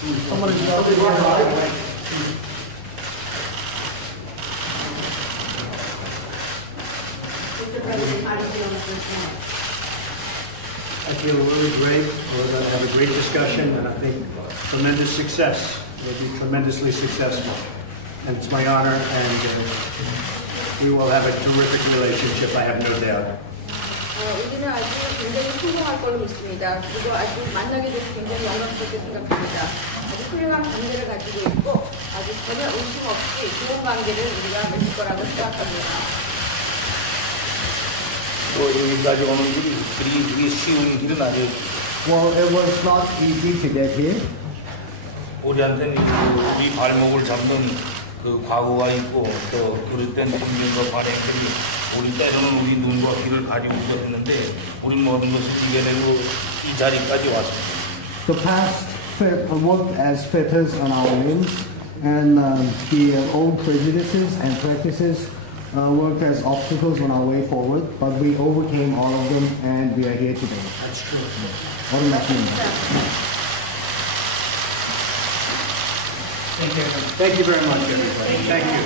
I feel really great. We're going to have a great discussion, and I think tremendous success. We'll be tremendously successful. And it's my honor, and we will have a terrific relationship, I have no doubt. 우리는 아주 굉장히 성공할 걸로 믿습니다. 그리고 아주 만나게 돼서 굉장히 영광스럽게 생각합니다. 아주 훌륭한 관계를 가지고 있고 아주 전혀 의심 없이 좋은 관계를 우리가 맺을 거라고 생각합니다. 또 여기까지 오는 길이 그리 쉬운 길은 아니에요. Well, it was not easy to get here. 우리한테는 우리 발목을 잡는 그 과거가 있고 또 그릇된 국민과 발행들이 우리 때로는 우리 눈과 귀를 가리고 있었는데 우리 모든 것을 이겨내고 이 자리까지 왔습니다. The past worked as fetters on our limbs, and the old prejudices and practices worked as obstacles on our way forward, but we overcame all of them and we are here today. That's true. Thank you very much, everybody. Thank you.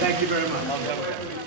Thank you very much.